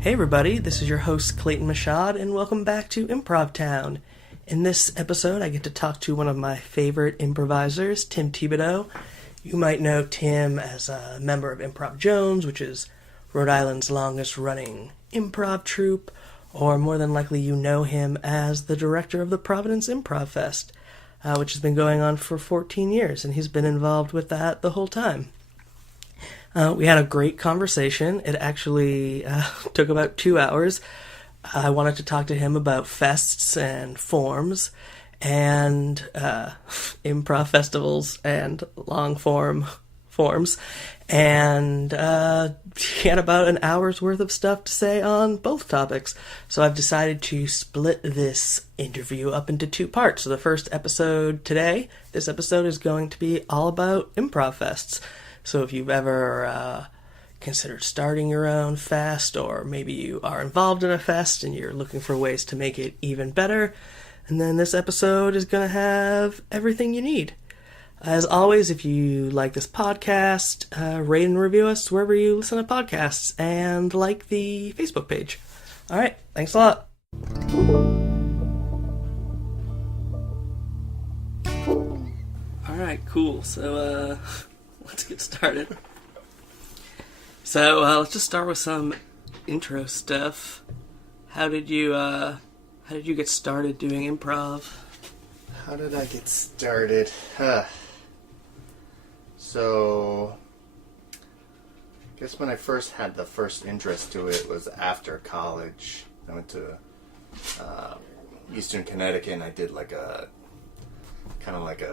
Hey everybody, this is your host Clayton Mashad, and welcome back to Improv Town. In this episode, I get to talk to one of my favorite improvisers, Tim Thibodeau. You might know Tim as a member of Improv Jones, which is Rhode Island's longest-running improv troupe, or more than likely you know him as the director of the Providence Improv Fest, which has been going on for 14 years, and he's been involved with that the whole time. We had a great conversation. It actually took about 2 hours. I wanted to talk to him about fests and forms and improv festivals and long-form forms. And he had about an hour's worth of stuff to say on both topics. So I've decided to split this interview up into 2 parts. So the first episode today, this episode is going to be all about improv fests. So if you've ever considered starting your own fest, or maybe you are involved in a fest and you're looking for ways to make it even better, and then this episode is going to have everything you need. As always, if you like this podcast, rate and review us wherever you listen to podcasts, and like the Facebook page. All right, thanks a lot. All right, cool. So, let's get started. So let's just start with some intro stuff. How did you get started doing improv? How did I get started? So, I guess when I first had the first interest to it was after college. I went to Eastern Connecticut, and I did like a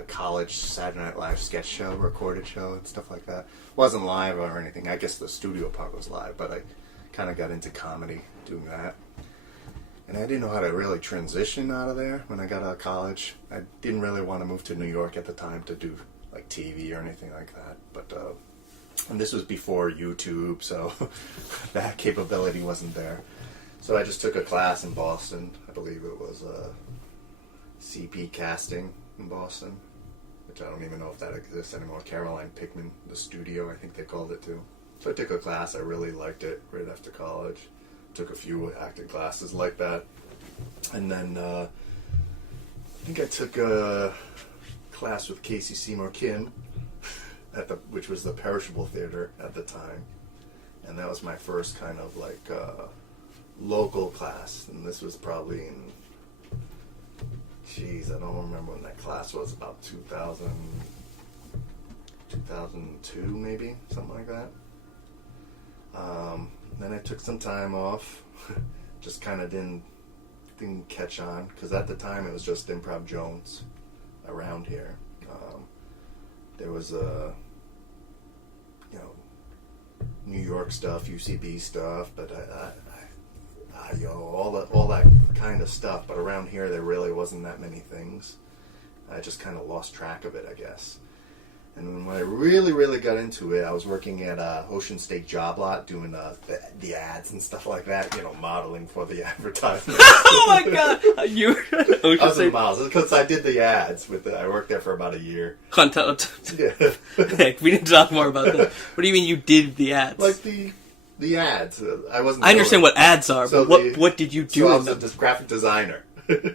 college Saturday Night Live sketch show, recorded show, and stuff like that. Wasn't live or anything. I guess the studio part was live, but I kind of got into comedy doing that. And I didn't know how to really transition out of there when I got out of college. I didn't really want to move to New York at the time to do like TV or anything like that. But and this was before YouTube, so that capability wasn't there. So I just took a class in Boston. I believe it was CP casting in Boston, which I don't even know if that exists anymore. Caroline Pickman, the studio, I think they called it too. So I took a class. I really liked it right after college. Took a few acting classes like that. And then I think I took a class with Casey Seymour Kim, which was the Perishable Theater at the time. And that was my first kind of like local class. And this was probably in, I don't remember when that class was, about 2002 maybe, something like that. Then I took some time off, just kind of didn't catch on, because at the time it was just Improv Jones around here. There was New York stuff, UCB stuff, but all that kind of stuff, but around here there really wasn't that many things. I just kind of lost track of it, I guess. And when I really, really got into it, I was working at Ocean State Job Lot doing the ads and stuff like that, modeling for the advertisement. Oh my god! You were at Ocean I was State? in models, because I did the ads. I worked there for about a year. Yeah. We need to talk more about that. What do you mean you did the ads? Like the ads. I understand what ads are, so but what did you do? So I was a graphic designer.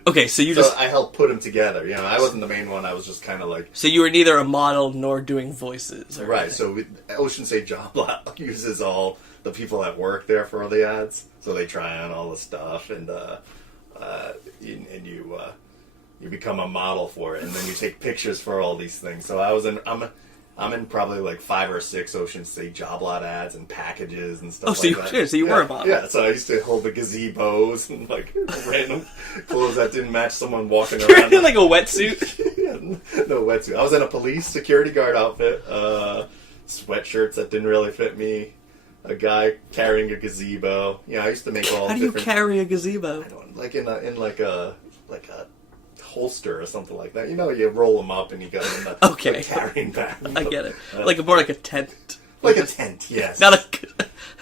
Okay, so I helped put them together. I wasn't the main one. I was just kind of like. So you were neither a model nor doing voices, or right? anything. So Ocean State Job Lot uses all the people that work there for the ads. So they try on all the stuff, and you become a model for it, and then you take pictures for all these things. So I'm in probably like 5 or 6 Ocean State Job Lot ads and packages and stuff like that. So you were a model. Yeah, so I used to hold the gazebos and like random clothes that didn't match someone walking around. In like a wetsuit? Yeah, no wetsuit. I was in a police security guard outfit, sweatshirts that didn't really fit me, a guy carrying a gazebo. I used to make all How do you carry a gazebo? I don't, like in a holster or something like that. You roll them up and you got them in the carrying bag. I get it. More like a tent. Like a tent, yes.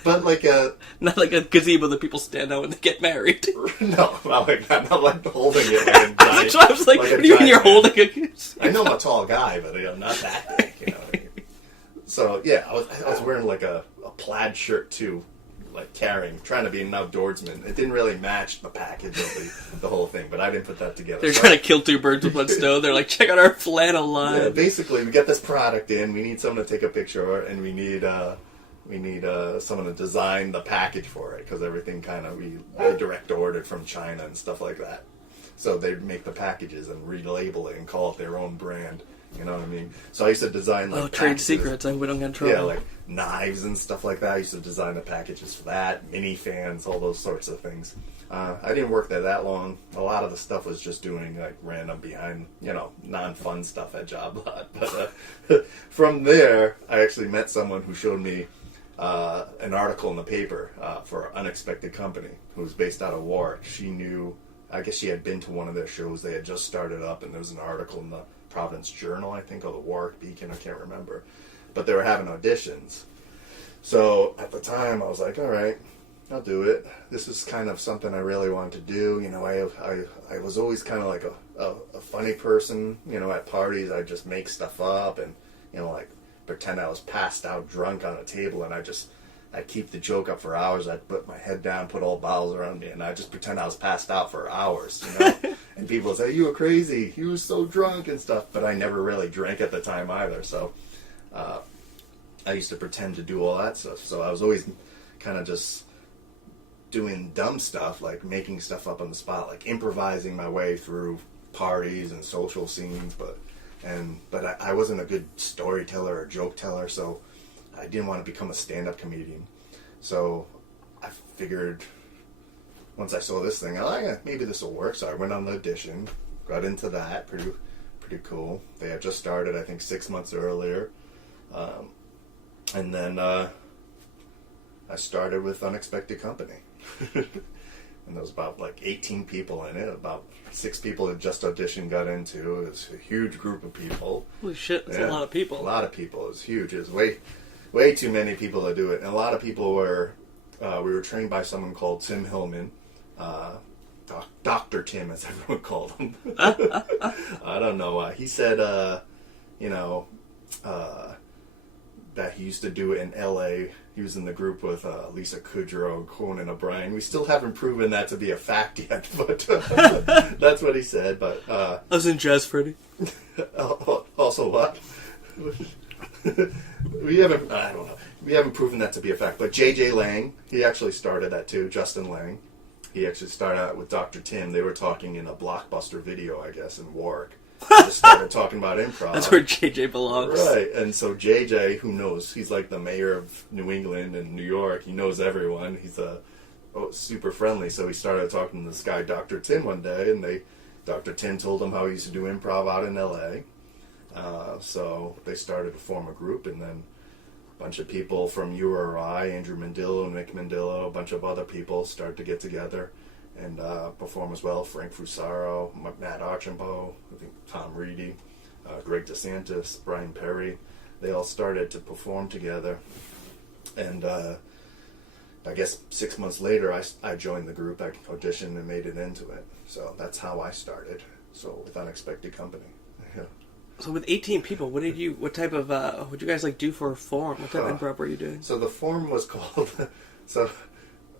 But like a... Not like a gazebo that people stand out when they get married. No, not like that. Not like holding it like a giant... I was like, what do you mean you're holding a gazebo? I know I'm a tall guy, but I'm not that big, So yeah, I was wearing like a plaid shirt too, like trying to be an outdoorsman. It didn't really match the package of the whole thing, but I didn't put that together. They're trying to kill two birds with one stone. They're like, check out our flannel line. Yeah, basically, we get this product in. We need someone to take a picture, and we need someone to design the package for it, because everything they direct ordered from China and stuff like that. So they'd make the packages and relabel it and call it their own brand. You know what I mean? So I used to design like trade secrets. We don't get in trouble. Yeah, like knives and stuff like that. I used to design the packages for that, mini fans, all those sorts of things. I didn't work there that long. A lot of the stuff was just doing like random behind, non-fun stuff at Job Lot. But from there, I actually met someone who showed me an article in the paper for Unexpected Company, who was based out of Warwick. I guess she had been to one of their shows. They had just started up, and there was an article in the Providence Journal, I think, or the Warwick Beacon, I can't remember. But they were having auditions. So at the time, I was like, all right, I'll do it. This is kind of something I really wanted to do. I was always kind of like a funny person. At parties, I'd just make stuff up and, like pretend I was passed out drunk on a table, and I'd keep the joke up for hours. I'd put my head down, put all bottles around me, and I'd just pretend I was passed out for hours, And people would say, you were crazy, you were so drunk and stuff. But I never really drank at the time either, so I used to pretend to do all that stuff. So I was always kind of just doing dumb stuff, like making stuff up on the spot, like improvising my way through parties and social scenes. But I wasn't a good storyteller or joke teller, so I didn't want to become a stand-up comedian. So I figured, once I saw this thing, maybe this will work. So I went on the audition, got into that. Pretty cool. They had just started, I think, 6 months earlier. And then I started with Unexpected Company. And there was about 18 people in it. About 6 people that just auditioned got into. It was a huge group of people. Holy shit, that's a lot of people. A lot of people. It was huge. It was way too many people to do it. And a lot of people we were trained by someone called Tim Hillman. Dr. Tim, as everyone called him. I don't know why. He said, that he used to do it in L.A. He was in the group with Lisa Kudrow, Conan O'Brien. We still haven't proven that to be a fact yet, but that's what he said. But I was in Jazz Freddy. Also what? We haven't. I don't know. We haven't proven that to be a fact. But J.J. Lang, he actually started that too. Justin Lang, he actually started out with Dr. Tim. They were talking in a Blockbuster video, I guess, in Warwick. Just started talking about improv. That's where JJ belongs. Right, and so JJ, who knows, he's like the mayor of New England and New York. He knows everyone. He's super friendly. So he started talking to this guy, Dr. Tim, one day, and Dr. Tim told him how he used to do improv out in L.A. So they started to form a group, and then a bunch of people from URI, Andrew Mandillo, Nick Mandillo, a bunch of other people started to get together and perform as well. Frank Fusaro, Matt Archambault, I think Tom Reedy, Greg DeSantis, Brian Perry. They all started to perform together. And I guess 6 months later, I joined the group. I auditioned and made it into it. So that's how I started. So with Unexpected Company. Yeah. So with 18 people, what type of, what you guys do for a form? What type of improv were you doing? So the form was called,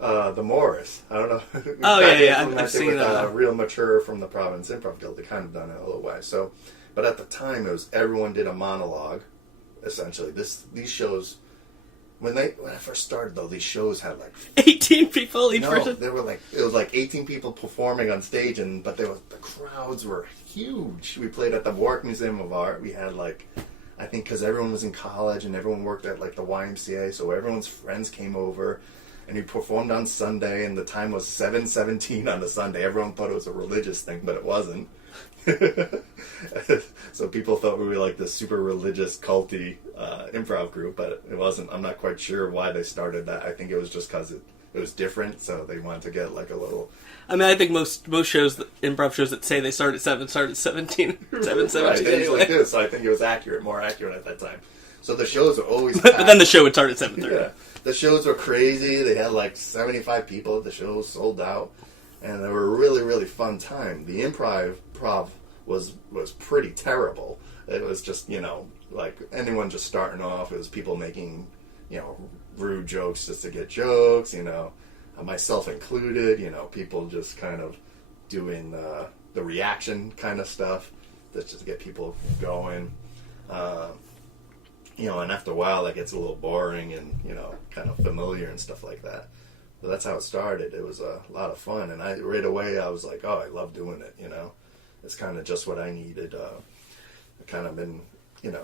the Morris. I don't know. Oh, yeah. I've seen that. Real Mature from the Providence Improv Guild. They kind of done it a little way. So, but at the time, everyone did a monologue, essentially. These shows, when I first started, though, these shows had 18 people each person? They were it was 18 people performing on stage, but the crowds were huge. We played at the Warwick Museum of Art. We had I think because everyone was in college and everyone worked at the YMCA, so everyone's friends came over. And we performed on Sunday, and the time was 7:17 on the Sunday. Everyone thought it was a religious thing, but it wasn't. So people thought we were this super religious, culty improv group, but it wasn't. I'm not quite sure why they started that. I think it was just because it was different, so they wanted to get a little... I mean, I think most shows, improv shows that say they start at 7, start at 17. 7:17 right, anyway. So I think it was more accurate at that time. So the shows are always but then the show would start at 7:30. Yeah. The shows were crazy. They had 75 people at the shows, sold out, and they were a really, really fun time. The improv was pretty terrible. It was just, like anyone just starting off. It was people making, rude jokes just to get jokes, myself included, people just kind of doing the reaction kind of stuff that's just to get people going. And after a while that gets a little boring and, kind of familiar and stuff like that. But that's how it started. It was a lot of fun. And right away I was like, oh, I love doing it, It's kind of just what I needed. I've kind of been, kind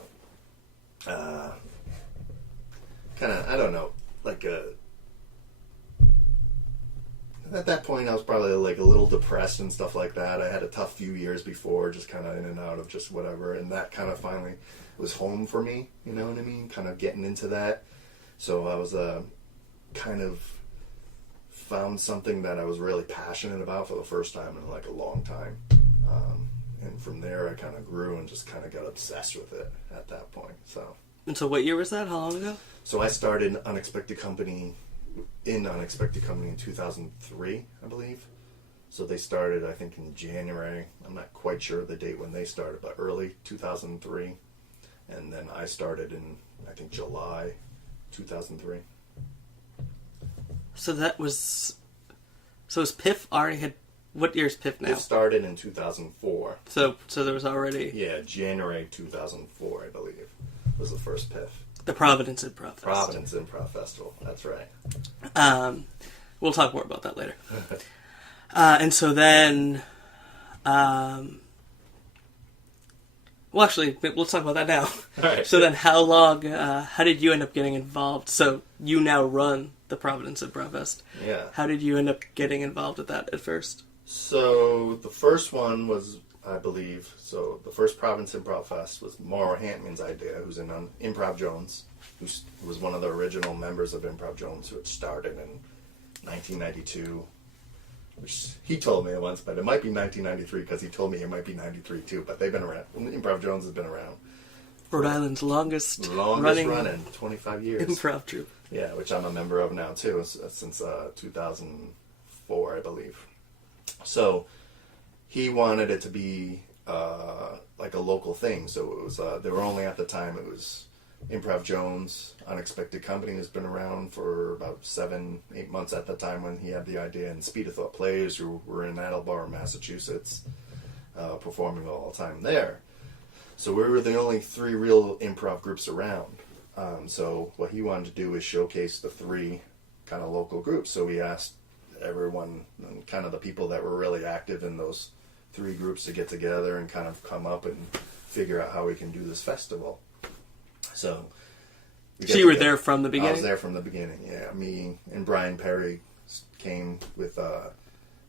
of, I don't know, like at that point I was probably like a little depressed and stuff like that. I had a tough few years before, just kind of in and out of just whatever. And that kind of finally was home for me, you know what I mean? Kind of getting into that. So I was kind of found something that I was really passionate about for the first time in like a long time. And from there I kind of grew and just kind of got obsessed with it at that point. And so what year was that? How long ago? So I started Unexpected Company in 2003, I believe. So they started, I think, in January. I'm not quite sure the date when they started, but early 2003. And then I started in, I think, July 2003. So was Piff already had... What year is Piff now? Piff started in 2004. So there was already... Yeah, January 2004, I believe, was the first Piff. The Providence Improv Fest. Providence Improv Festival, that's right. We'll talk more about that later. And so then... well, actually, let's talk about that now. All right. So then how did you end up getting involved? So you now run the Providence Improv Fest. Yeah. How did you end up getting involved with that at first? So the first one was, I believe, the first Providence Improv Fest was Mauro Hantman's idea, who's in Improv Jones, who was one of the original members of Improv Jones, who had started in 1992, which he told me once, but it might be 1993 because he told me it might be 93 too, but they've been around. Improv Jones has been around. Rhode Island's longest running, 25 years. Improv troupe. Yeah, which I'm a member of now too, since 2004, I believe. So he wanted it to be like a local thing. So it was they were only at the time it was Improv Jones, Unexpected Company has been around for about 7-8 months at the time when he had the idea, and Speed of Thought Players, who were in Attleboro, Massachusetts, performing all the time there. So we were the only 3 real improv groups around. So what he wanted to do is showcase the 3 kind of local groups. So we asked everyone, and kind of the people that were really active in those 3 groups, to get together and kind of come up and figure out how we can do this festival. So you were there from the beginning? I was there from the beginning, yeah. Me and Brian Perry came with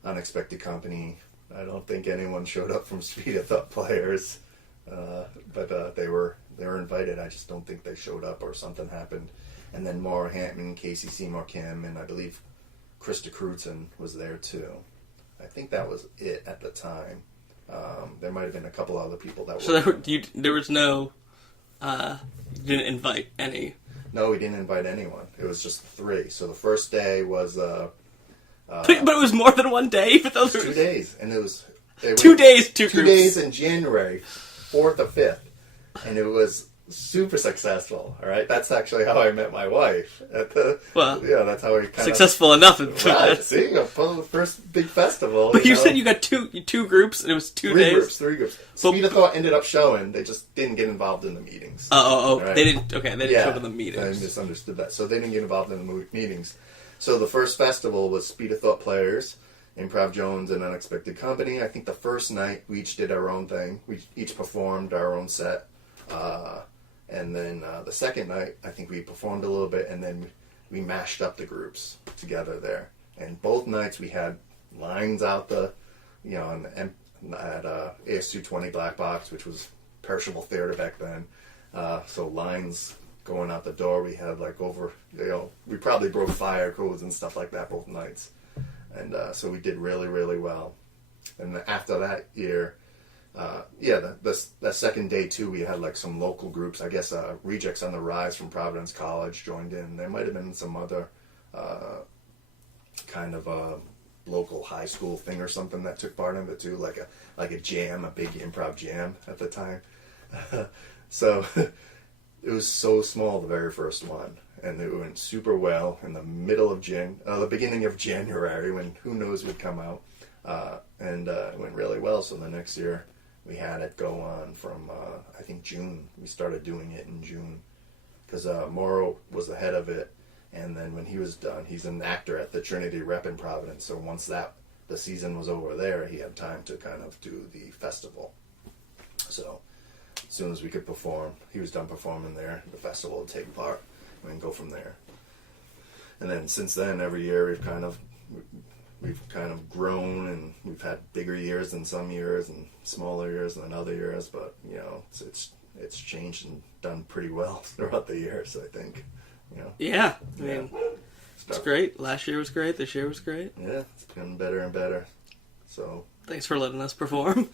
Unexpected Company. I don't think anyone showed up from Speed of Thought Players, but they were invited. I just don't think they showed up, or something happened. And then Mauro Hantman, Casey Seymour Kim, and I believe Krista Crutzen was there too. I think that was it at the time. There might have been a couple other people that were... So there was no... you didn't invite any... No, we didn't invite anyone. It was just 3. So the first day was... but it was more than one day? For those 2 days. And it was... 2 days, 2 2 groups. days in January, 4th or 5th. And it was super successful, all right? That's actually how I met my wife. That's how we kind successful enough. Right, see? The first big festival. But you said you got two groups, and it was 2 days? 3 groups. Speed of Thought ended up showing. They just didn't get involved in the meetings. Right? They didn't show up in the meetings. I misunderstood that. So they didn't get involved in the meetings. So the first festival was Speed of Thought Players, Improv Jones, and Unexpected Company. I think the first night we each did our own thing. We each performed our own set. And then the second night, I think we performed a little bit, and then we mashed up the groups together there. And both nights we had lines out at AS220 Black Box, which was perishable theater back then. So lines going out the door. We had we probably broke fire codes and stuff like that both nights. And so we did really, really well. And after that year... that second day too, we had some local groups. I guess Rejects on the Rise from Providence College joined in. There might have been some other kind of local high school thing or something that took part in it too, like a jam, a big improv jam at the time. So it was so small, the very first one. And it went super well in the middle of the beginning of January, when who knows would come out. And it went really well. So the next year we had it go on from, I think, June. We started doing it in June. Because Morrow was the head of it. And then when he was done, he's an actor at the Trinity Rep in Providence. So once the season was over there, he had time to kind of do the festival. So as soon as we could perform, he was done performing there, the festival would take part and go from there. And then since then, every year we've kind of grown, and we've had bigger years than some years and smaller years than other years. But it's changed and done pretty well throughout the years, I think. Yeah, I mean, it's great. Last year was great. This year was great. Yeah, it's been better and better. So thanks for letting us perform.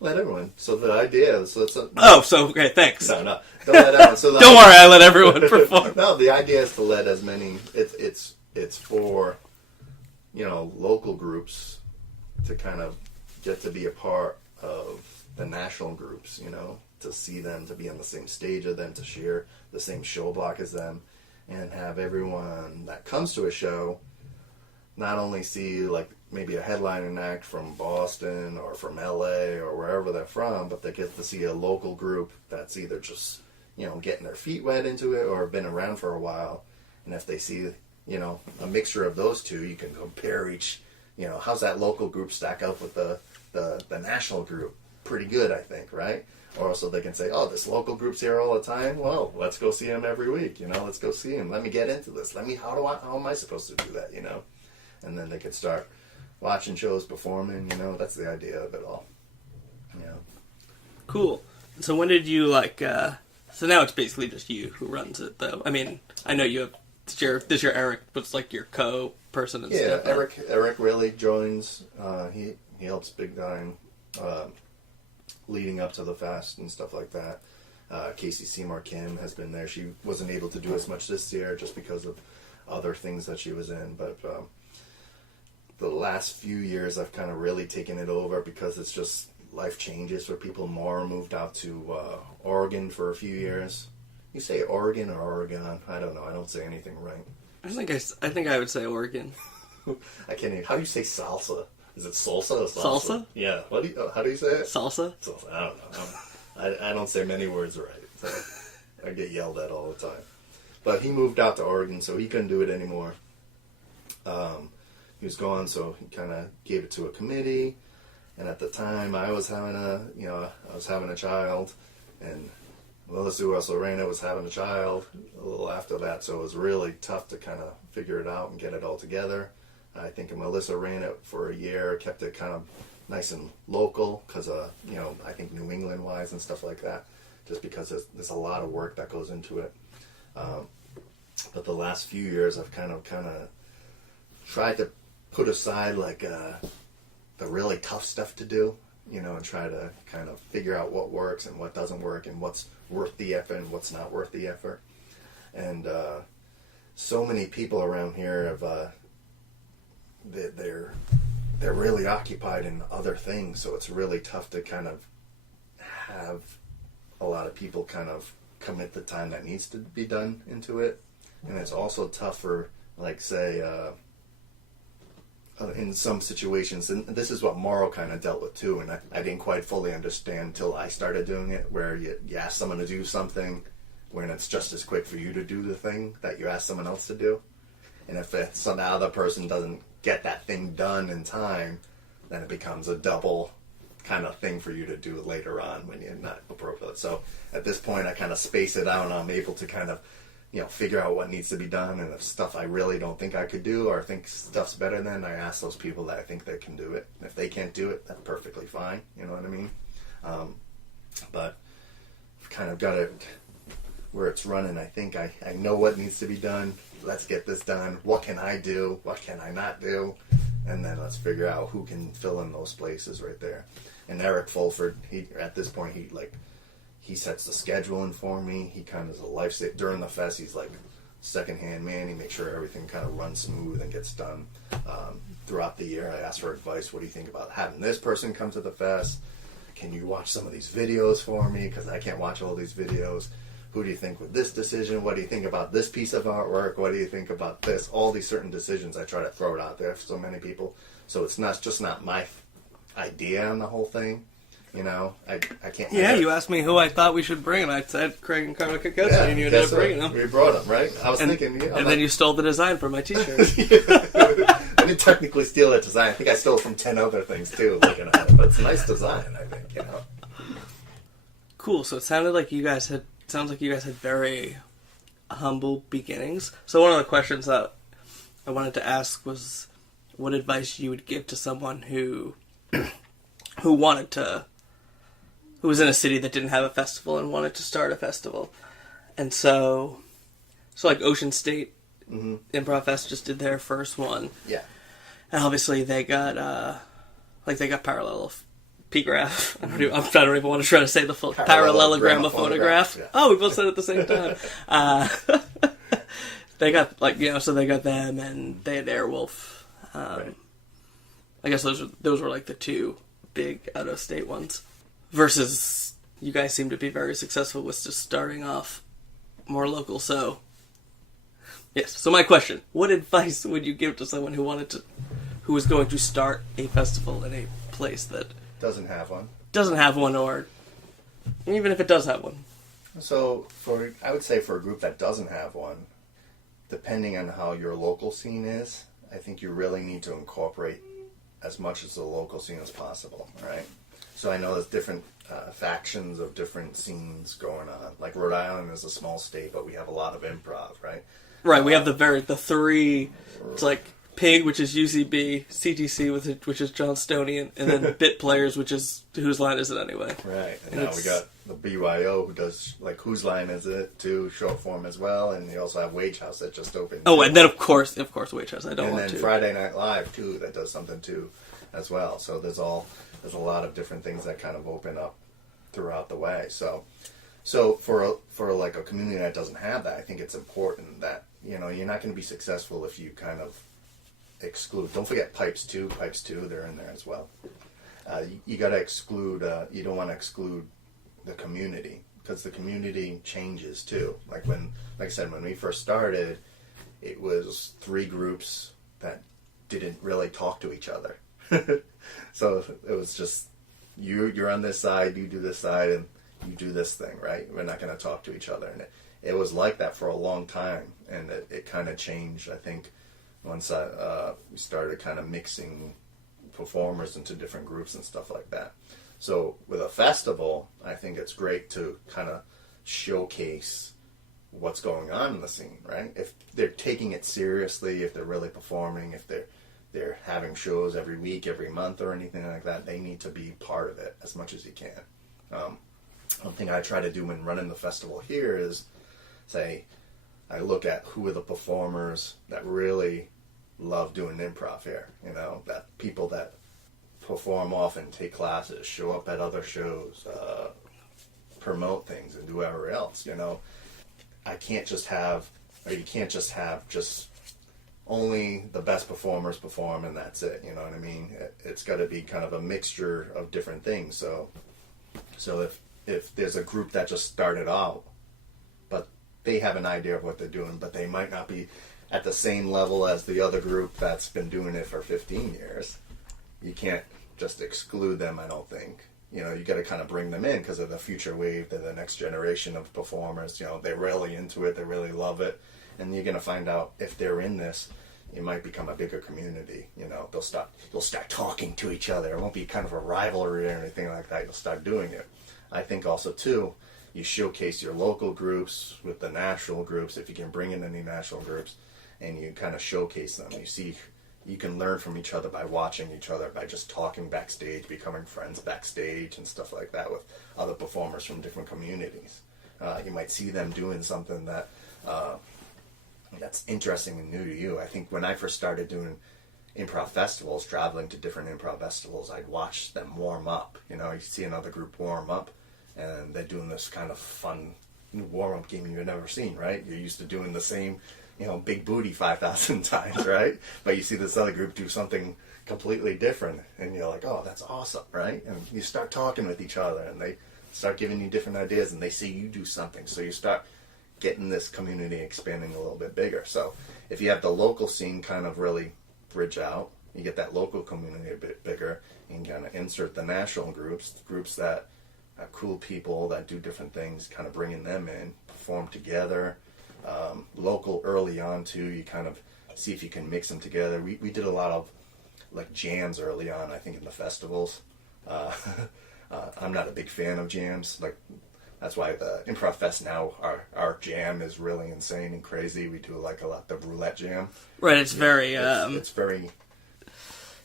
Let everyone. So the idea is... okay, thanks. No, don't let everyone... Don't worry, I let everyone perform. No, the idea is to let as many... It's for, local groups to kind of get to be a part of the national groups, to see them, to be on the same stage as them, to share the same show block as them, and have everyone that comes to a show not only see, like, maybe a headlining act from Boston or from LA or wherever they're from, but they get to see a local group that's either just, getting their feet wet into it or have been around for a while. And if they see, a mixture of those two, you can compare each, how's that local group stack up with the national group? Pretty good, I think, right? Or so they can say, oh, this local group's here all the time. Well, let's go see him every week. Let's go see him. Let me get into this. How am I supposed to do that? And then they could start watching shows, performing. That's the idea of it all. Cool. So when did you so now it's basically just you who runs it, though. I mean, I know you have this year Eric, but it's like your co-person and stuff. Yeah, Eric really joins. He helps big time. Leading up to the fest and stuff like that. Casey Seymour Kim has been there. She wasn't able to do as much this year just because of other things that she was in, but the last few years I've kind of really taken it over because it's just life changes for people. Maura moved out to Oregon for a few years. You say Oregon or Oregon? I don't know. I don't say anything right. I think I would say Oregon. I can't even. How do you say salsa? Is it salsa or salsa? Salsa? Yeah. How do you say it? Salsa? Salsa. I don't know. I don't say many words right. So I get yelled at all the time. But he moved out to Oregon, so he couldn't do it anymore. He was gone, so he kind of gave it to a committee. And at the time, I was having a child, and Melissa Lorena was having a child a little after that, so it was really tough to kind of figure it out and get it all together. I think Melissa ran it for a year, kept it kind of nice and local, because, I think New England-wise and stuff like that, just because there's a lot of work that goes into it. But the last few years, I've kind of tried to put aside, the really tough stuff to do, and try to kind of figure out what works and what doesn't work and what's worth the effort and what's not worth the effort. And so many people around here have... They're really occupied in other things, so it's really tough to kind of have a lot of people kind of commit the time that needs to be done into it. And it's also tough for, in some situations, and this is what Morrow kind of dealt with too, and I didn't quite fully understand until I started doing it, where you ask someone to do something when it's just as quick for you to do the thing that you ask someone else to do. And if the other person doesn't get that thing done in time, then it becomes a double kind of thing for you to do later on when you're not appropriate. So at this point, I kind of space it out, and I'm able to kind of, figure out what needs to be done. And if stuff I really don't think I could do, or think stuff's better than, I ask those people that I think they can do it. And if they can't do it, that's perfectly fine. You know what I mean? But I've kind of got it where it's running. I think I know what needs to be done. Let's get this done. What can I do? What can I not do? And then let's figure out who can fill in those places right there. And Eric Fulford, at this point, he sets the scheduling for me. He kind of is a lifesaver. During the fest, he's like second-hand man. He makes sure everything kind of runs smooth and gets done. Throughout the year, I ask for advice. What do you think about having this person come to the fest? can you watch some of these videos for me? Because I can't watch all these videos. Who do you think with this decision? What do you think about this piece of artwork? What do you think about this? All these certain decisions, I try to throw it out there for so many people. So it's not my idea on the whole thing. You know, I can't. Yeah, you asked me who I thought we should bring, and I said Craig and Carla Kikowski, and you ended up bringing them. We brought them, right? I was thinking... and then you stole the design for my t-shirt. I didn't technically steal that design. I think I stole it from 10 other things, too, looking at it. But it's a nice design, I think, you know. Cool, so it sounded like you guys had... Sounds like you guys had very humble beginnings. So one of the questions that I wanted to ask was what advice you would give to someone who wanted to... who was in a city that didn't have a festival and wanted to start a festival. And so like Ocean State Improv Fest just did their first one. Yeah. And obviously they got parallel P-graph. I don't even want to try to say the full parallelogram of photograph. Yeah. Oh, we both said it at the same time. They got so they got them and they had Airwolf. Right. I guess those were like the two big out of state ones. Versus you guys seem to be very successful with just starting off more local. So yes. So my question: what advice would you give to someone who was going to start a festival in a place that doesn't have one, or even if it does have one? So I would say for a group that doesn't have one, depending on how your local scene is, I think you really need to incorporate as much as the local scene as possible, right? So I know there's different factions of different scenes going on. Like Rhode Island is a small state, but we have a lot of improv, right? Right, we have the three, it's like Pig, which is UCB, CTC, which is Johnstonian, and then Bit Players, which is Whose Line Is It Anyway? Right, and now we got the BYO, who does, like, Whose Line Is It, too, short form as well, and you also have Wage House that just opened. Oh, and then, of course, Wage House, I don't want to. And then Friday Night Live, too, that does something, too, as well. So there's a lot of different things that kind of open up throughout the way. So for like a community that doesn't have that, I think it's important that, you know, you're not going to be successful if you kind of exclude. Don't forget Pipes 2, they're in there as well. You got to exclude, you don't want to exclude the community, because the community changes too. Like I said, when we first started, it was 3 groups that didn't really talk to each other. So it was just, you're on this side, you do this side, and you do this thing, right? We're not going to talk to each other. And it was like that for a long time, and it kind of changed, I think, once we started kind of mixing performers into different groups and stuff like that. So with a festival, I think it's great to kind of showcase what's going on in the scene, right? If they're taking it seriously, if they're really performing, if they're having shows every week, every month, or anything like that, they need to be part of it as much as you can. One thing I try to do when running the festival here is say, I look at who are the performers that really love doing improv here, you know, that people that perform often, take classes, show up at other shows, promote things, and do whatever else, you know. You can't just have just only the best performers perform and that's it, you know what I mean? It's got to be kind of a mixture of different things. So if there's a group that just started out, but they have an idea of what they're doing, but they might not be at the same level as the other group that's been doing it for 15 years, you can't just exclude them, I don't think. You know, you got to kind of bring them in because of the future wave, they're the next generation of performers. You know, they're really into it, they really love it, and you're going to find out if they're in this, it might become a bigger community. You know, you'll start talking to each other. It won't be kind of a rivalry or anything like that. You'll start doing it. I think also too, you showcase your local groups with the national groups if you can bring in any national groups, and you kind of showcase them. You see, you can learn from each other by watching each other, by just talking backstage, becoming friends backstage and stuff like that with other performers from different communities. You might see them doing something that that's interesting and new to you. I think when I first started doing improv festivals, traveling to different improv festivals, I'd watch them warm up. You know, you see another group warm up, and they're doing this kind of fun warm-up game you've never seen, right? You're used to doing the same big booty 5,000 times, right? But you see this other group do something completely different, and you're like, oh, that's awesome, right? And you start talking with each other, and they start giving you different ideas, and they see you do something, so you start getting this community expanding a little bit bigger. So if you have the local scene kind of really bridge out, you get that local community a bit bigger, and kind of insert the national groups that are cool people that do different things, kind of bringing them in, perform together. Local early on too, you kind of see if you can mix them together. We did a lot of like jams early on, I think, in the festivals. I'm not a big fan of jams. Like, that's why the Improv Fest now, our jam is really insane and crazy. We do like a lot the roulette jam. Right, it's very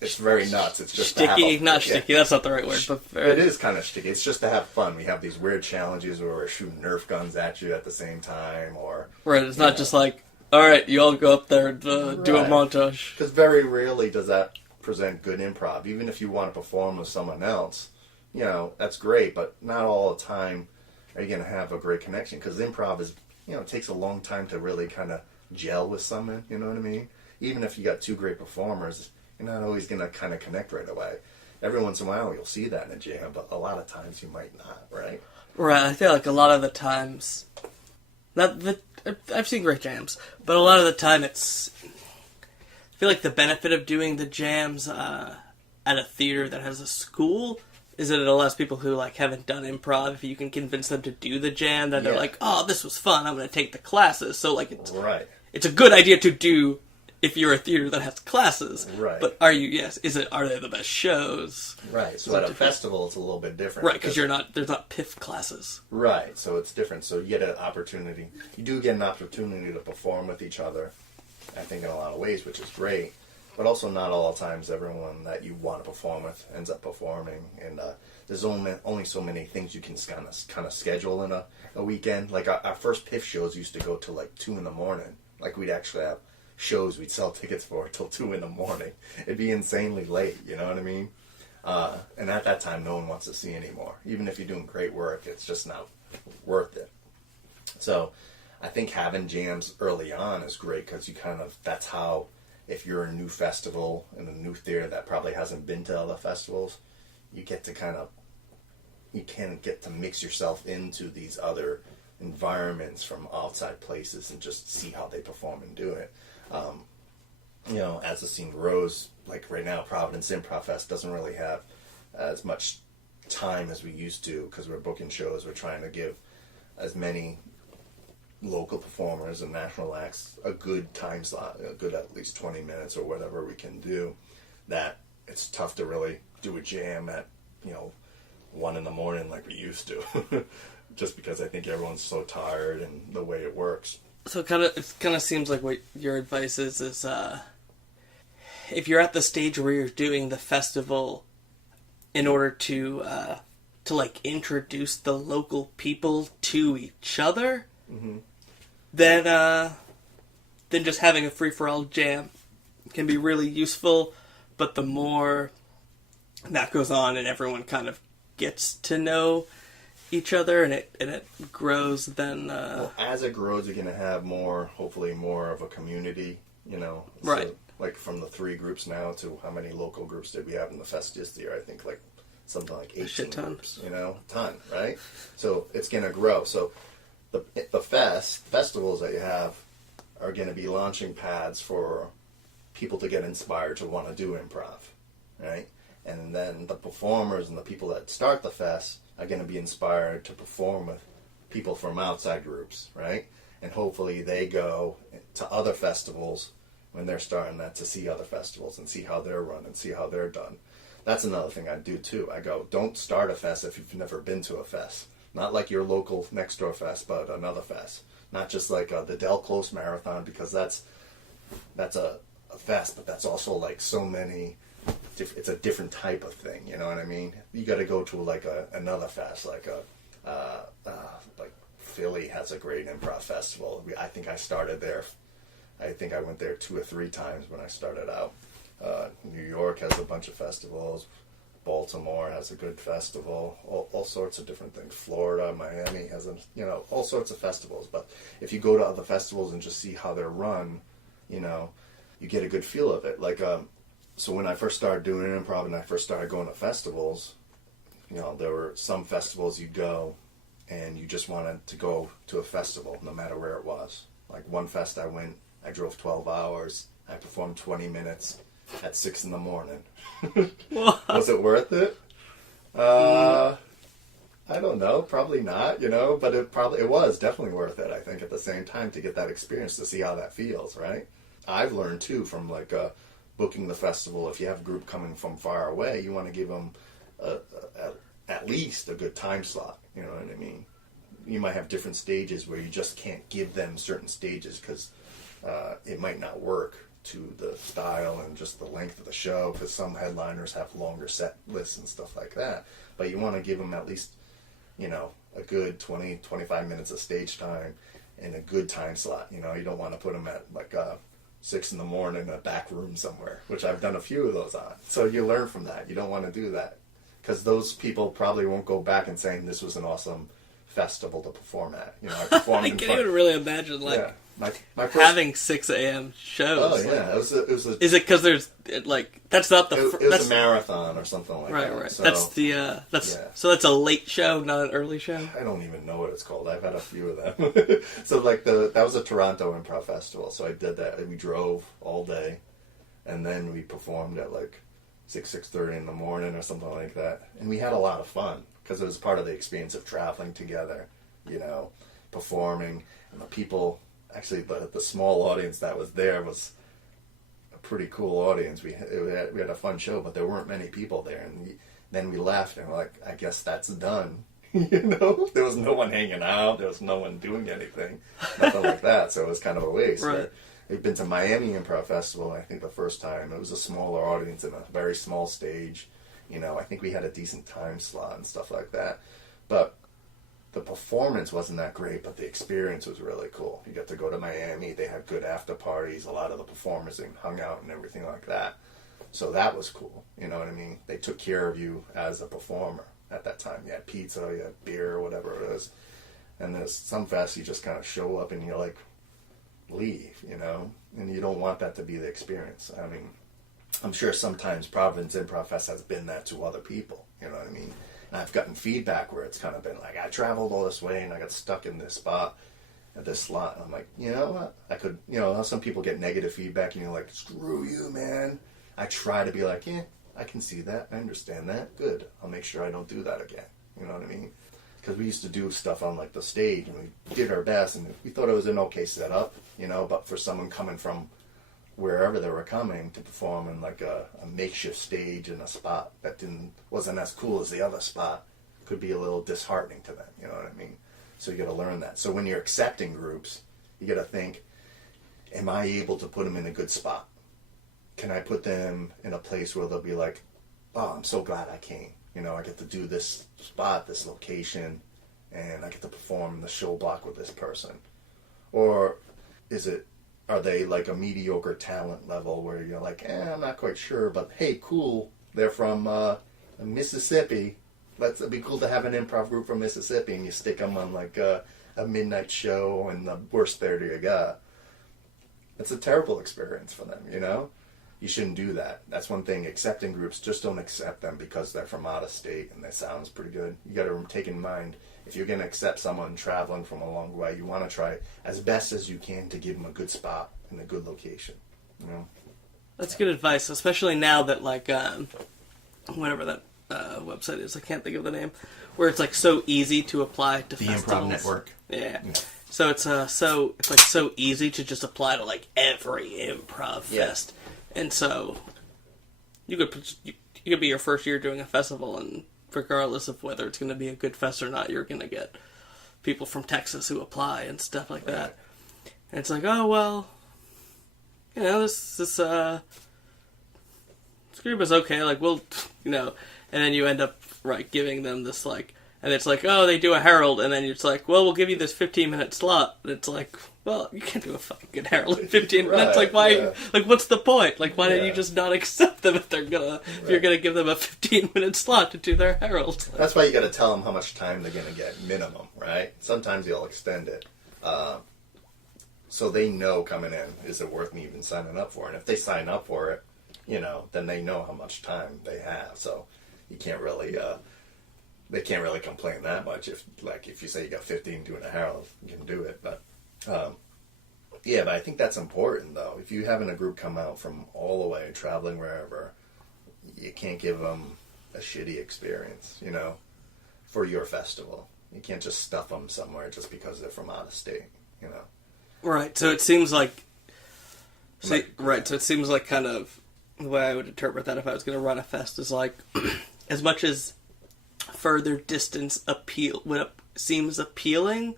it's very nuts. It's just sticky, sticky. That's not the right word, but it is kind of sticky. It's just to have fun. We have these weird challenges where we're shooting Nerf guns at you at the same time, or right. It's not just like, all right, you all go up there and do a montage. Because very rarely does that present good improv. Even if you want to perform with someone else, that's great, but not all the time are you going to have a great connection. Because improv is, it takes a long time to really kind of gel with someone. You know what I mean? Even if you got two great performers, you're not always going to kind of connect right away. Every once in a while you'll see that in a jam, but a lot of times you might not, right? Right, I feel like a lot of the times, I've seen great jams, but a lot of the time I feel like the benefit of doing the jams at a theater that has a school is that it allows people who haven't done improv, if you can convince them to do the jam, then they're like, oh, this was fun, I'm going to take the classes. So it's a good idea to do if you're a theater that has classes. Right. But are they the best shows? Right. So at a festival it's a little bit different. Right, because there's not PIF classes. Right. So it's different. So you get an opportunity. You do get an opportunity to perform with each other, I think, in a lot of ways, which is great. But also not all the times everyone that you want to perform with ends up performing. And there's only so many things you can kind of schedule in a weekend. Like our first PIF shows used to go till 2 in the morning. Like we'd actually have shows we'd sell tickets for till 2 in the morning. It'd be insanely late, you know what I mean? And at that time, no one wants to see anymore. Even if you're doing great work, it's just not worth it. So I think having jams early on is great because that's how, if you're a new festival in a new theater that probably hasn't been to other festivals, you can get to mix yourself into these other environments from outside places and just see how they perform and do it. As the scene grows, like right now, Providence Improv Fest doesn't really have as much time as we used to because we're booking shows. We're trying to give as many local performers and national acts a good time slot, a good at least 20 minutes or whatever we can do, that it's tough to really do a jam at 1 in the morning like we used to. Just because I think everyone's so tired and the way it works. So it kind of seems like what your advice is if you're at the stage where you're doing the festival in order to introduce the local people to each other, mm-hmm. then just having a free-for-all jam can be really useful. But the more that goes on and everyone kind of gets to know each other and it grows, then as it grows you're going to have hopefully more of a community, right. So, from the 3 groups now to how many local groups did we have in the fest this year? I think something like 18 groups, ton, right? So it's going to grow. So the festivals that you have are going to be launching pads for people to get inspired to want to do improv, right? And then the performers and the people that start the fest are going to be inspired to perform with people from outside groups, right? And hopefully they go to other festivals when they're starting that to see other festivals and see how they're run and see how they're done. That's another thing I do too. I go, don't start a fest if you've never been to a fest. Not like your local next door fest, but another fest. Not just like the Del Close Marathon, because that's a fest, but that's also so many. It's a different type of thing, you know what I mean? You got to go to another fest, like Philly has a great improv festival. I think I started there. I think I went there 2 or 3 times when I started out. New York has a bunch of festivals. Baltimore has a good festival. All sorts of different things. Florida, Miami has all sorts of festivals. But if you go to other festivals and just see how they're run, you get a good feel of it. Like, so when I first started doing improv and I first started going to festivals, there were some festivals you'd go and you just wanted to go to a festival no matter where it was. Like one fest I drove 12 hours. I performed 20 minutes at 6 a.m. Was it worth it? I don't know. Probably not, but it was definitely worth it, I think, at the same time, to get that experience, to see how that feels, right? I've learned, too, from, booking the festival. If you have a group coming from far away, you want to give them at least a good time slot, you know what I mean? You might have different stages where you just can't give them certain stages because it might not work to the style and just the length of the show, because some headliners have longer set lists and stuff like that. But you want to give them at least, a good 20, 25 minutes of stage time and a good time slot. You don't want to put them at 6 a.m. in a back room somewhere, which I've done a few of those on. So you learn from that. You don't want to do that, because those people probably won't go back and saying this was an awesome festival to perform at. I performed I can't even really imagine, my first, having 6 a.m. shows. Oh yeah, it was a. Is it because there's that's not the? It was a marathon or something like that. Right. So, So that's a late show, not an early show. I don't even know what it's called. I've had a few of them. So that was a Toronto Improv Festival. So I did that. We drove all day, and then we performed at 6:30 in the morning or something like that. And we had a lot of fun because it was part of the experience of traveling together, performing, and the people. Actually, the small audience that was there was a pretty cool audience. We had a fun show, but there weren't many people there. And then we left, and we're like, I guess that's done. There was no one hanging out. There was no one doing anything. Nothing like that. So it was kind of a waste. Right. We've been to Miami Improv Festival, I think the first time. It was a smaller audience and a very small stage. I think we had a decent time slot and stuff like that. But the performance wasn't that great, but the experience was really cool. You got to go to Miami. They had good after parties. A lot of the performers hung out and everything like that. So that was cool. You know what I mean? They took care of you as a performer at that time. You had pizza, you had beer, whatever it is. And there's some fests you just kind of show up and you're leave, And you don't want that to be the experience. I mean, I'm sure sometimes Providence Improv Fest has been that to other people. You know what I mean? I've gotten feedback where it's kind of been I traveled all this way and I got stuck in this spot at this slot. And I'm like, you know what? I could, how some people get negative feedback and you're like, screw you, man. I try to be like, yeah, I can see that. I understand that. Good. I'll make sure I don't do that again. You know what I mean? Because we used to do stuff on the stage and we did our best and we thought it was an okay setup, but for someone coming from wherever they were coming to perform in a makeshift stage in a spot that wasn't as cool as the other spot, could be a little disheartening to them, you know what I mean? So you got to learn that. So when you're accepting groups, you got to think, am I able to put them in a good spot? Can I put them in a place where they'll be like, oh, I'm so glad I came. I get to do this spot, this location, and I get to perform in the show block with this person. Or are they a mediocre talent level where you're I'm not quite sure, but hey, cool, they're from Mississippi. It'd be cool to have an improv group from Mississippi, and you stick them on a midnight show and the worst theater you got. It's a terrible experience for them, You shouldn't do that. That's one thing. Accepting groups, just don't accept them because they're from out of state and their sound's pretty good. You got to take in mind, if you're going to accept someone traveling from a long way, you want to try as best as you can to give them a good spot and a good location. That's good advice, especially now that whatever that website is, I can't think of the name, where it's so easy to apply to the festivals. Improv Network. Yeah. So it's so easy to just apply to every improv fest, and so you could be your first year doing a festival, and regardless of whether it's going to be a good fest or not, you're going to get people from Texas who apply and stuff like that. And it's oh well, this group is okay. We'll and then you end up giving them this and it's oh, they do a Herald, and then it's well, we'll give you this 15-minute slot. And it's well, you can't do a fucking good Harold in 15 minutes. Like, why? Yeah. Like, what's the point? Like, why don't you just not accept them if they're gonna, if you're gonna give them a 15-minute slot to do their Harold? That's why you got to tell them how much time they're gonna get minimum, right? Sometimes you'll extend it, so they know coming in, is it worth me even signing up for it? And if they sign up for it, then they know how much time they have. So you can't really. They can't really complain that much if you say you got 15 doing a Harold, you can do it. But but I think that's important though. If you're having a group come out from all the way, traveling wherever, you can't give them a shitty experience, for your festival. You can't just stuff them somewhere just because they're from out of state, Right. So it seems like. So it seems like kind of the way I would interpret that if I was going to run a fest is like, as much as further distance seems appealing,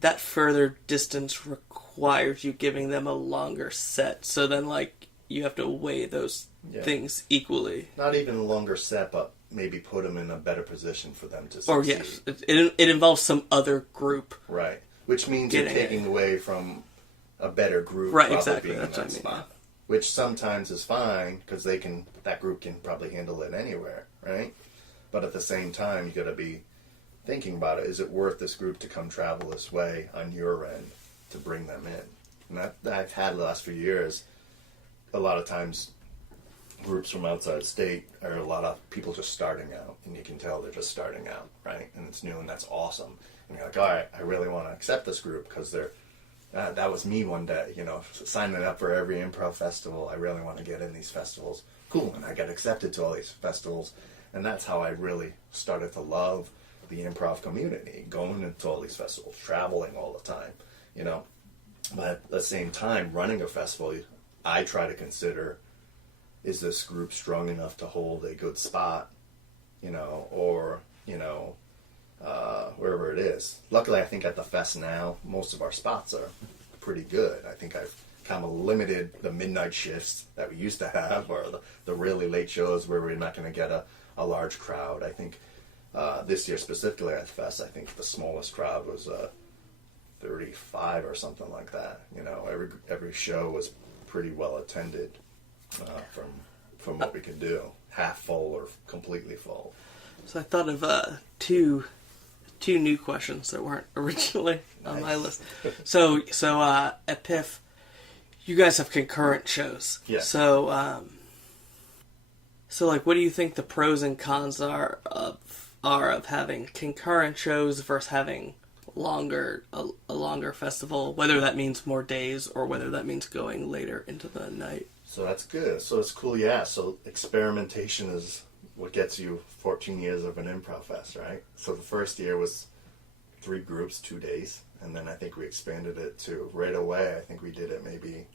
that further distance requires you giving them a longer set. So then, like, you have to weigh those things equally. Not even a longer set, but maybe put them in a better position for them to succeed. Or yes, it involves some other group. Right, which means you're taking away from a better group. Right, exactly. Being That's in what that I mean. spot. Which sometimes is fine because that group can probably handle it anywhere, right? But at the same time, you got to be thinking about it. Is it worth this group to come travel this way on your end to bring them in? And that I've had the last few years. A lot of times, groups from outside state are a lot of people just starting out, and you can tell they're just starting out, right? And it's new, and that's awesome. And you're like, all right, I really want to accept this group because they're. That was me one day, signing up for every improv festival. I really want to get in these festivals. Cool, and I got accepted to all these festivals. And that's how I really started to love the improv community, going into all these festivals, traveling all the time, But at the same time, running a festival, I try to consider, is this group strong enough to hold a good spot, or, wherever it is. Luckily, I think at the fest now, most of our spots are pretty good. I think I've kind of limited the midnight shifts that we used to have, or the really late shows where we're not going to get a large crowd. I think this year specifically at the fest, I think the smallest crowd was 35 or something like that. Every show was pretty well attended from what we could do, half full or completely full. So I thought of two new questions that weren't originally on my list. So at PIF, you guys have concurrent shows. Yeah. So like, what do you think the pros and cons are of having concurrent shows versus having a longer festival? Whether that means more days or whether that means going later into the night. So that's good. So it's cool. Yeah. So experimentation is what gets you 14 years of an Improv Fest, right? So the first year was 3 groups, 2 days, and then I think we expanded it to right away. I think we did it maybe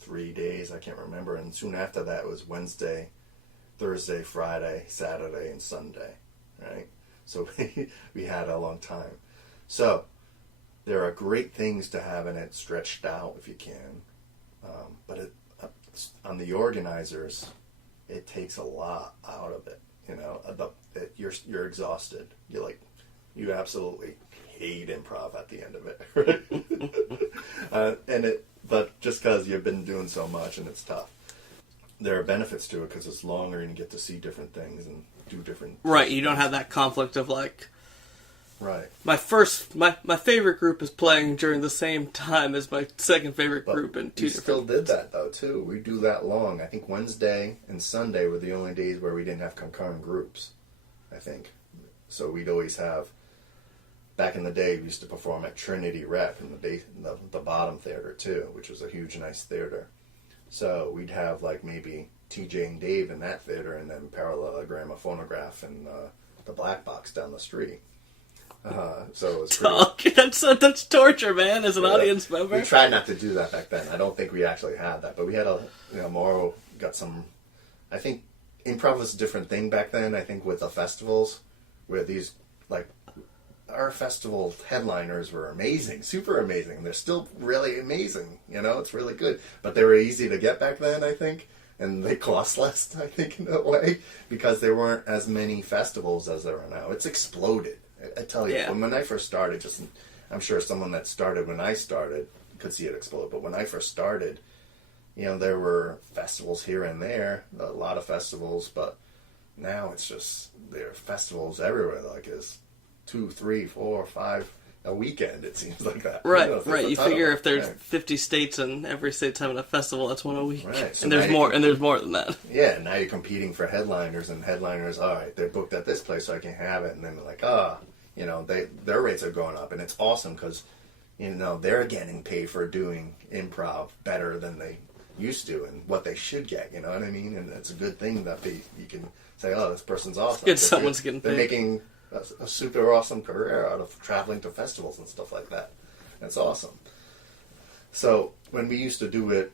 3 days, I can't remember, and soon after that it was Wednesday, Thursday, Friday, Saturday, and Sunday, right? So we had a long time. So there are great things to having it stretched out if you can, but on the organizers, it takes a lot out of it. You're exhausted. You absolutely hate improv at the end of it, right? But just because you've been doing so much and it's tough, there are benefits to it because it's longer and you get to see different things and do different. Right, you don't have that conflict of like. Right. My favorite group is playing during the same time as my second favorite group in 2 different. We still did that though too. We do that long. I think Wednesday and Sunday were the only days where we didn't have concurrent groups. I think so. We'd always have. Back in the day, we used to perform at Trinity Rep in the bottom theater too, which was a huge, nice theater. So we'd have like maybe TJ and Dave in that theater, and then Parallelogram, a phonograph, and the Black Box down the street. So it was pretty... that's torture, man. As an audience member, we tried not to do that back then. I don't think we actually had that, but we had Morrow got some. I think improv was a different thing back then. I think with the festivals, where these like. Our festival headliners were amazing, super amazing. They're still really amazing, it's really good. But they were easy to get back then, I think, and they cost less, I think, in a way, because there weren't as many festivals as there are now. It's exploded. I tell you, when I first started, I'm sure someone that started when I started could see it explode. But when I first started, there were festivals here and there, a lot of festivals, but now it's just, there are festivals everywhere, like it's 2, 3, 4, 5 a weekend, it seems like that. Right, right. You figure if there's 50 states and every state's having a festival, that's one a week. Right. So and there's more than that. Yeah, now you're competing for headliners, and headliners, all right, they're booked at this place, so I can have it, and then they're like, their rates are going up, and it's awesome because, they're getting paid for doing improv better than they used to, and what they should get, you know what I mean? And it's a good thing that you can say, oh, this person's awesome. Good, someone's getting paid. They're making a super awesome career out of traveling to festivals and stuff like that. That's awesome. So when we used to do it,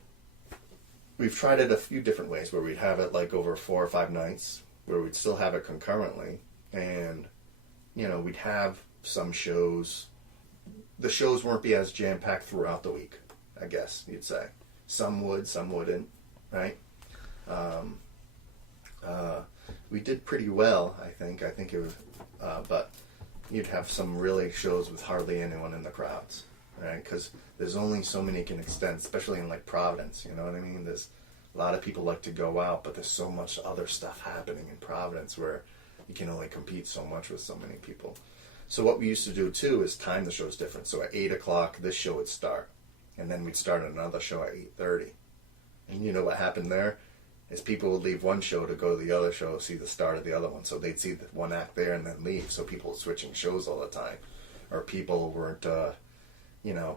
we've tried it a few different ways where we'd have it like over 4 or 5 nights, where we'd still have it concurrently, and we'd have some shows. The shows won't be as jam-packed throughout the week, I guess you'd say. Some would, some wouldn't, right? We did pretty well, I think. I think it was, but you'd have some really shows with hardly anyone in the crowds, right? Because there's only so many can extend, especially in like Providence, you know what I mean? There's a lot of people like to go out, but there's so much other stuff happening in Providence where you can only compete so much with so many people. So what we used to do too is time the shows different. So at 8 o'clock, this show would start, and then we'd start another show at 8:30. And you know what happened there? Is people would leave one show to go to the other show, see the start of the other one. So they'd see the one act there and then leave. So people were switching shows all the time. Or people weren't,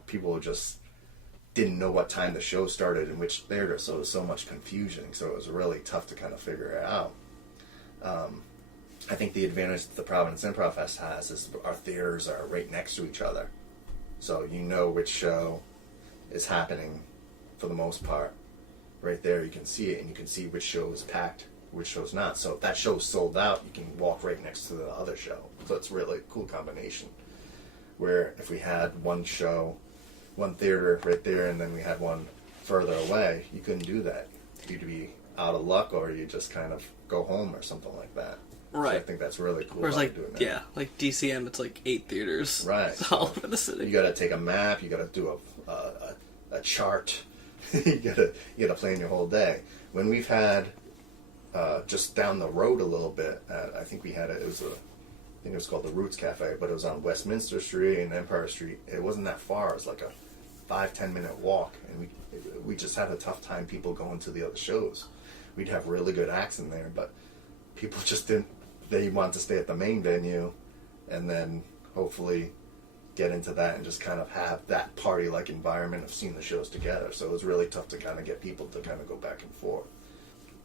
people just didn't know what time the show started in which theater. So it was so much confusion. So it was really tough to kind of figure it out. I think the advantage that the Providence Improv Fest has is our theaters are right next to each other. So you know which show is happening for the most part. Right there, you can see it, and you can see which show is packed, which show's not. So if that show's sold out, you can walk right next to the other show. So it's really a cool combination. Where if we had one show, one theater right there, and then we had one further away, you couldn't do that. You'd be out of luck, or you just kind of go home or something like that. Right. So I think that's really cool. Whereas like DCM, it's like 8 theaters. Right. All over the city. You got to take a map. You got to do a chart. you gotta plan your whole day. When we've had just down the road a little bit, I think we had it was called the Roots Cafe, but it was on Westminster Street and Empire Street. It wasn't that far. It was like a 5-10 minute walk, and we just had a tough time people going to the other shows. We'd have really good acts in there, but people just didn't. They wanted to stay at the main venue, and then hopefully get into that and just kind of have that party-like environment of seeing the shows together. So it was really tough to kind of get people to kind of go back and forth.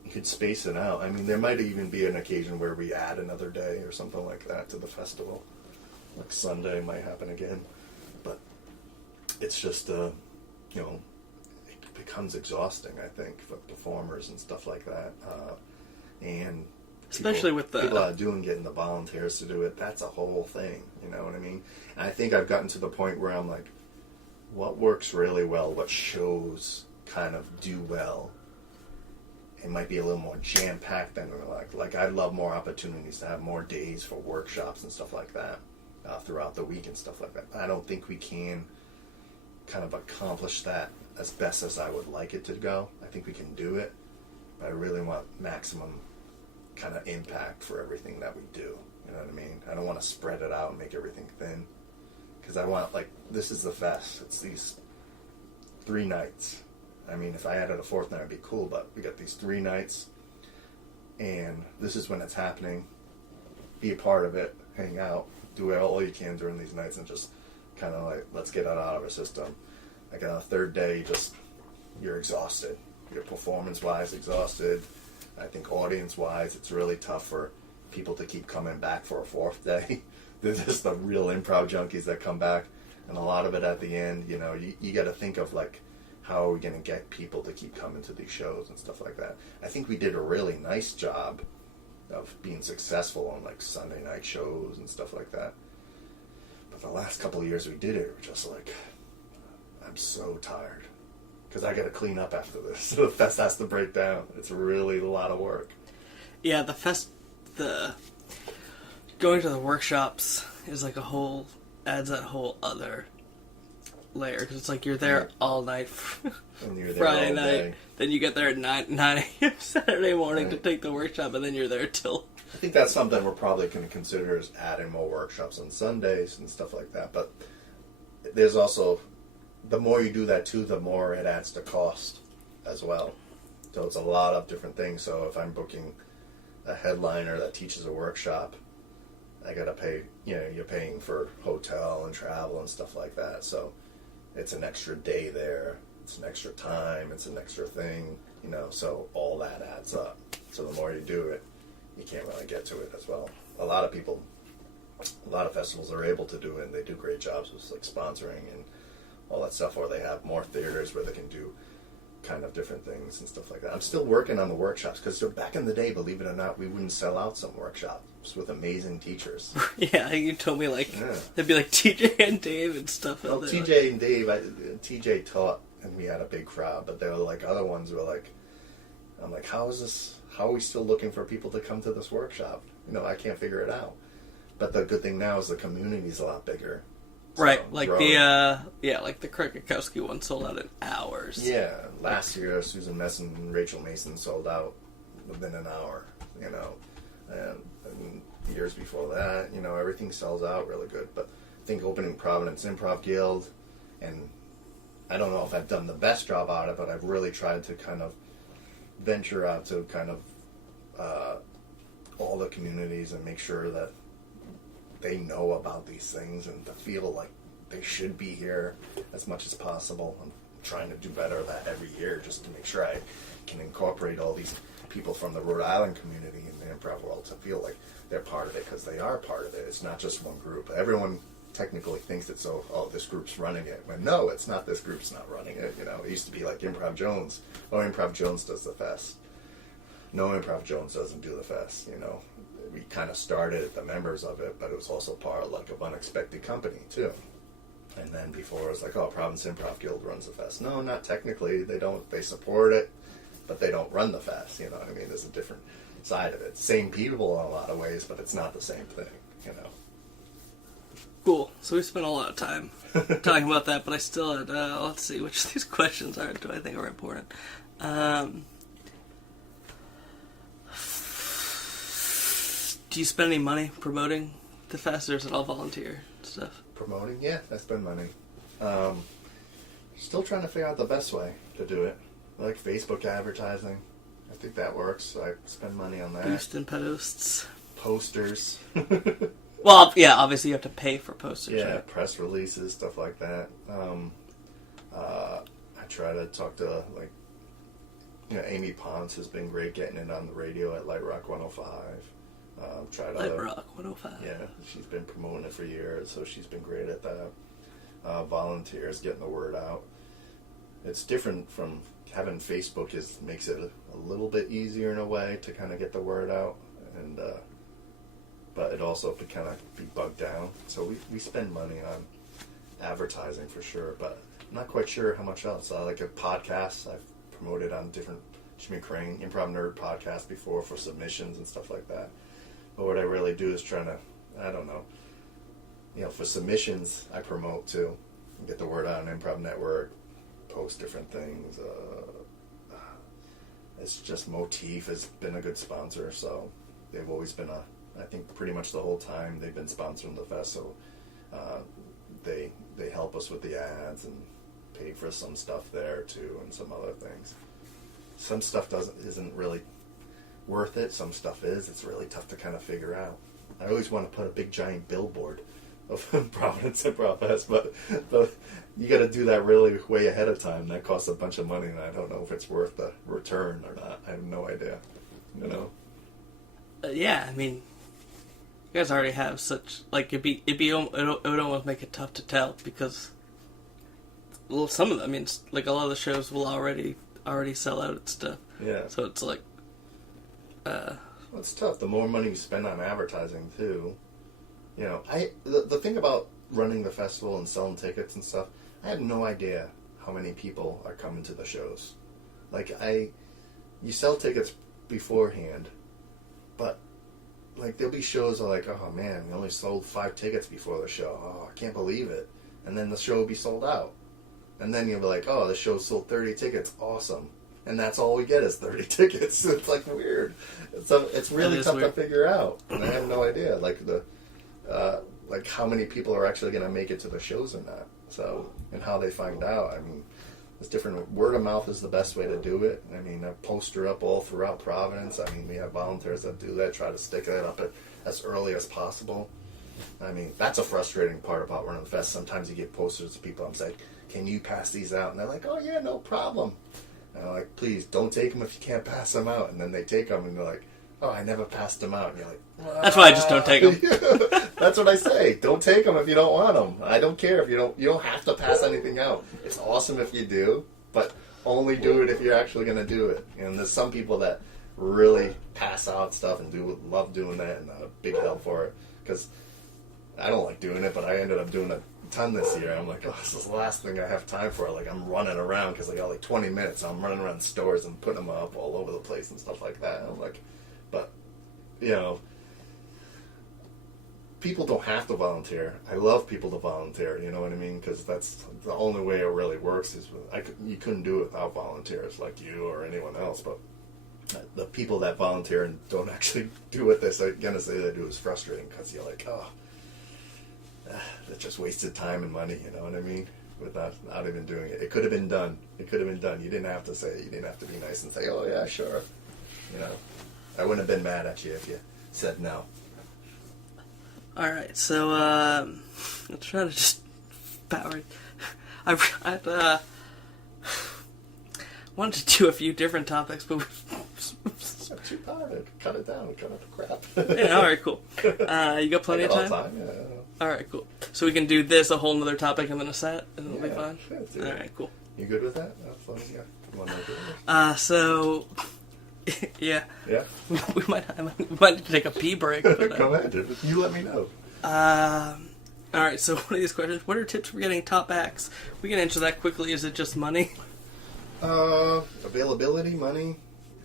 You could space it out. I mean, there might even be an occasion where we add another day or something like that to the festival. Like Sunday might happen again. But it's just, it becomes exhausting, I think, for performers and stuff like that. And especially with the people are getting the volunteers to do it. That's a whole thing, you know what I mean? And I think I've gotten to the point where I'm like, what works really well, what shows kind of do well. It might be a little more jam-packed than like I'd love more opportunities to have more days for workshops and stuff like that throughout the week and stuff like that. I don't think we can kind of accomplish that as best as I would like it to go. I think we can do it, but I really want maximum kind of impact for everything that we do. You know what I mean? I don't want to spread it out and make everything thin, because I want, this is the fest. It's these 3 nights. I mean, if I added a 4th night, it'd be cool, but we got these 3 nights, and this is when it's happening. Be a part of it, hang out, do all you can during these nights, and just kind of let's get it out of our system. Like on the 3rd day, you're exhausted. You're performance-wise exhausted. I think audience-wise, it's really tough for people to keep coming back for a 4th day. They're just the real improv junkies that come back, and a lot of it at the end, you got to think of how are we going to get people to keep coming to these shows and stuff like that. I think we did a really nice job of being successful on Sunday night shows and stuff like that. But the last couple of years we did it, we're just I'm so tired. Because I got to clean up after this. The fest has to break down. It's really a lot of work. Yeah, going to the workshops is a whole adds that whole other layer, because it's like you're there all night And you're there Friday all night, day. then you get there at 9 a.m. Saturday morning to take the workshop, and then you're there till... I think that's something we're probably going to consider is adding more workshops on Sundays and stuff like that. But there's also, the more you do that too, the more it adds to cost as well. So it's a lot of different things. So if I'm booking a headliner that teaches a workshop, I got to pay, you're paying for hotel and travel and stuff like that. So it's an extra day there. It's an extra time. It's an extra thing, so all that adds up. So the more you do it, you can't really get to it as well. A lot of festivals are able to do it, and they do great jobs with like sponsoring and all that stuff, or they have more theaters where they can do kind of different things and stuff like that. I'm still working on the workshops, because back in the day, believe it or not, we wouldn't sell out some workshops with amazing teachers. Yeah, you told me there'd be like TJ and Dave and stuff. Well, TJ and Dave, TJ taught, and we had a big crowd, but there were like other ones were like, I'm like, how are we still looking for people to come to this workshop? I can't figure it out. But the good thing now is the community's a lot bigger. Right, like growing. Like the Krakowski one sold out in hours. Yeah, last year Susan Messon and Rachel Mason sold out within an hour, and years before that, everything sells out really good. But I think opening Providence Improv Guild, and I don't know if I've done the best job out of it, but I've really tried to kind of venture out to kind of all the communities and make sure that they know about these things and to feel like they should be here as much as possible. I'm trying to do better at that every year, just to make sure I can incorporate all these people from the Rhode Island community in the improv world to feel like they're part of it, because they are part of it. It's not just one group. Everyone technically thinks it's this group's running it. When no, it's not. This group's not running it. It used to be like Improv Jones. Oh, Improv Jones does the fest. No, Improv Jones doesn't do the fest. We kind of started the members of it, but it was also part of Unexpected Company too. And then before it was like, Providence Improv Guild runs the fest. No, not technically. They don't. They support it, but they don't run the fest. You know what I mean? There's a different side of it. Same people in a lot of ways, but it's not the same thing. Cool. So we spent a lot of time talking about that, but I still had, let's see, which of these questions do I think are important? Do you spend any money promoting the fest, or is it all volunteer stuff? Promoting? Yeah, I spend money. Still trying to figure out the best way to do it. I like Facebook advertising. I think that works. I spend money on that. Boost and posts. Posters. Well, yeah, obviously you have to pay for posters. Yeah, right? Press releases, stuff like that. I try to talk to, Amy Ponce has been great getting it on the radio at Light Rock 105. Light Rock 105. Yeah, she's been promoting it for years, so she's been great at that. Volunteers, getting the word out. It's different from having Facebook. Makes it a little bit easier in a way to kind of get the word out, and but it also could kind of be bugged down. So we spend money on advertising for sure, but I'm not quite sure how much else. I like a podcast. I've promoted on different Jimmy Crane Improv Nerd podcasts before for submissions and stuff like that. But what I really do is trying to, I don't know, for submissions, I promote too. Get the word out on Improv Network, post different things. It's just Motif has been a good sponsor, so they've always been I think pretty much the whole time they've been sponsoring the fest, so they help us with the ads and pay for some stuff there too, and some other things. Some stuff isn't really worth it. Some stuff is. It's really tough to kind of figure out. I always want to put a big giant billboard of Providence Improv Fest, but you got to do that really way ahead of time. That costs a bunch of money, and I don't know if it's worth the return or not. I have no idea. Yeah, I mean, you guys already have such it would almost make it tough to tell, because some of them, a lot of the shows will already sell out and stuff. Yeah. So it's like, well, it's tough. The more money you spend on advertising too, the thing about running the festival and selling tickets and stuff, I have no idea how many people are coming to the shows. You sell tickets beforehand, but like there'll be shows that are like, oh man, we only sold 5 tickets before the show. Oh, I can't believe it. And then the show will be sold out. And then you'll be like, oh, the show sold 30 tickets. Awesome. And that's all we get is 30 tickets. It's like weird. It's really tough to figure out. And I have no idea, like like how many people are actually going to make it to the shows or not. So, and how they find out. I mean, it's different. Word of mouth is the best way to do it. I mean, a poster up all throughout Providence. I mean, we have volunteers that do that, try to stick that up as early as possible. I mean, that's a frustrating part about running the fest. Sometimes you get posters to people. I'm like, can you pass these out? And they're like, oh, yeah, no problem. And I'm like, please, don't take them if you can't pass them out. And then they take them, and they're like, oh, I never passed them out. And you're like, that's why I just don't take them. That's what I say. Don't take them if you don't want them. I don't care if you don't have to pass anything out. It's awesome if you do, but only do it if you're actually going to do it. And there's some people that really pass out stuff and love doing that, and a big help for it. Because I don't like doing it, but I ended up doing a ton this year. I'm like, oh, this is the last thing I have time for. Like, I'm running around because I got like 20 minutes. So I'm running around stores and putting them up all over the place and stuff like that. And I'm like, but, you know, people don't have to volunteer. I love people to volunteer, you know what I mean? Because that's the only way it really works. You couldn't do it without volunteers like you or anyone else. But the people that volunteer and don't actually do what they're going to say they do is frustrating, because you're like, oh, that just wasted time and money, you know what I mean? Without not even doing it. It could have been done. You didn't have to say it. You didn't have to be nice and say, oh yeah, sure. You know, I wouldn't have been mad at you if you said no. Alright, so let's try to just power. I wanted to do a few different topics, but it's not too bad. Cut it down. Cut out the crap. Yeah, alright, cool. You got plenty of time? Yeah. Alright, cool. So we can do this, a whole nother topic, and then a set, and it'll be fine? Sure, alright, cool. You good with that? As long as you got one more so... yeah. Yeah? we might need to take a pee break. But, Go ahead. You let me know. Alright, so one of these questions, what are tips for getting top acts? We can answer that quickly. Is it just money? Availability, money.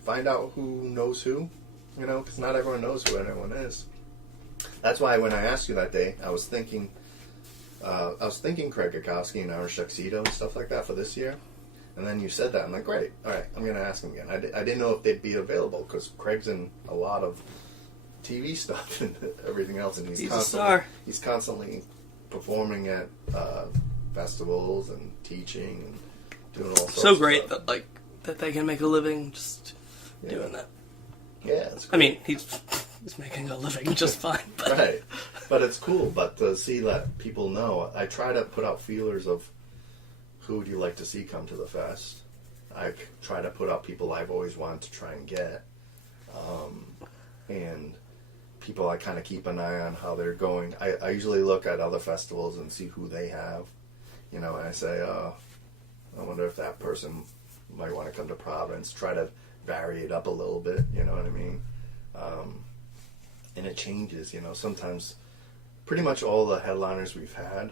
Find out who knows who. You know, because not everyone knows who anyone is. That's why when I asked you that day, I was thinking Craig Gakowski and Aaron Shuxedo and stuff like that for this year. And then you said that. I'm like, great. All right, I'm going to ask him again. I didn't know if they'd be available, because Craig's in a lot of TV stuff and everything else. And he's a star. He's constantly performing at festivals and teaching and doing all sorts of stuff. So great that they can make a living just doing that. Yeah, it's great. I mean, he's making a living just fine. But. Right. But it's cool. But to see that people know, I try to put out feelers of who would you like to see come to the fest. I try to put out people I've always wanted to try and get. And people I kind of keep an eye on how they're going. I usually look at other festivals and see who they have. You know, and I say, I wonder if that person might want to come to Providence. Try to vary it up a little bit, you know what I mean? And it changes, you know. Sometimes pretty much all the headliners we've had,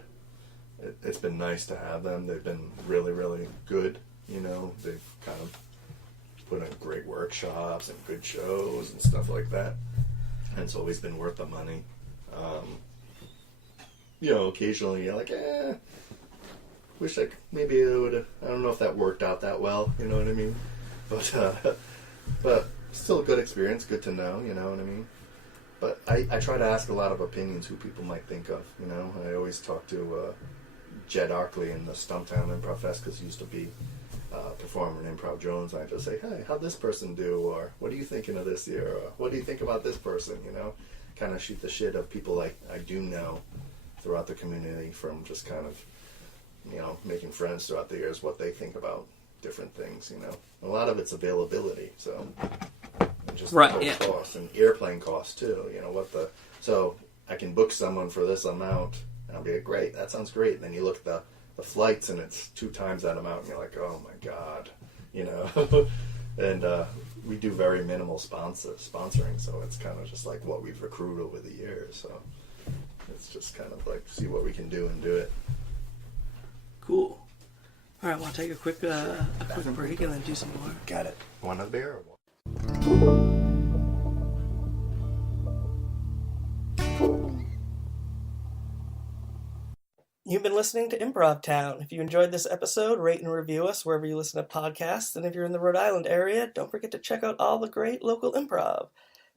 it's been nice to have them. They've been really, really good, you know. They've kind of put in great workshops and good shows and stuff like that. And it's always been worth the money. You know, occasionally you're like, wish maybe it would. I don't know if that worked out that well, you know what I mean? But still a good experience, good to know, you know what I mean? But I try to ask a lot of opinions who people might think of, you know? I always talk to Jed Arkley in the Stumptown Improv Fest, because he used to be performer in Improv Jones. And I just say, hey, how'd this person do? Or what are you thinking of this year? Or what do you think about this person, you know? Kind of shoot the shit of people I do know throughout the community, from just kind of, you know, making friends throughout the years, what they think about different things, you know. A lot of it's availability, so and just right, the total cost and airplane costs too. You know so I can book someone for this amount, and I'll be like, great, that sounds great. And then you look at the flights, and it's 2 times that amount, and you're like, oh my god, you know. And we do very minimal sponsoring, so it's kind of just like what we've accrued over the years. So it's just kind of like see what we can do and do it. Cool. All right, want to take a quick break and then do some more? Got it. Want a beer or what? You've been listening to Improv Town. If you enjoyed this episode, rate and review us wherever you listen to podcasts. And if you're in the Rhode Island area, don't forget to check out all the great local improv.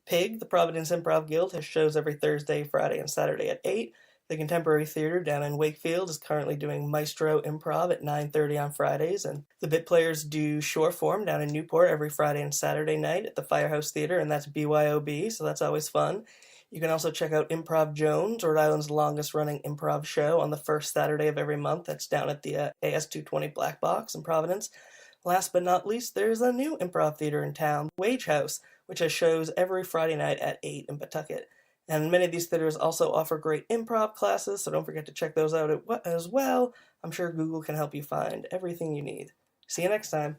PIG, the Providence Improv Guild, has shows every Thursday, Friday, and Saturday at 8. The Contemporary Theater down in Wakefield is currently doing Maestro Improv at 9:30 on Fridays. And the Bit Players do Shore Form down in Newport every Friday and Saturday night at the Firehouse Theater, and that's BYOB, so that's always fun. You can also check out Improv Jones, Rhode Island's longest-running improv show, on the first Saturday of every month. That's down at the AS220 Black Box in Providence. Last but not least, there's a new improv theater in town, Wage House, which has shows every Friday night at 8 in Pawtucket. And many of these theaters also offer great improv classes, so don't forget to check those out as well. I'm sure Google can help you find everything you need. See you next time.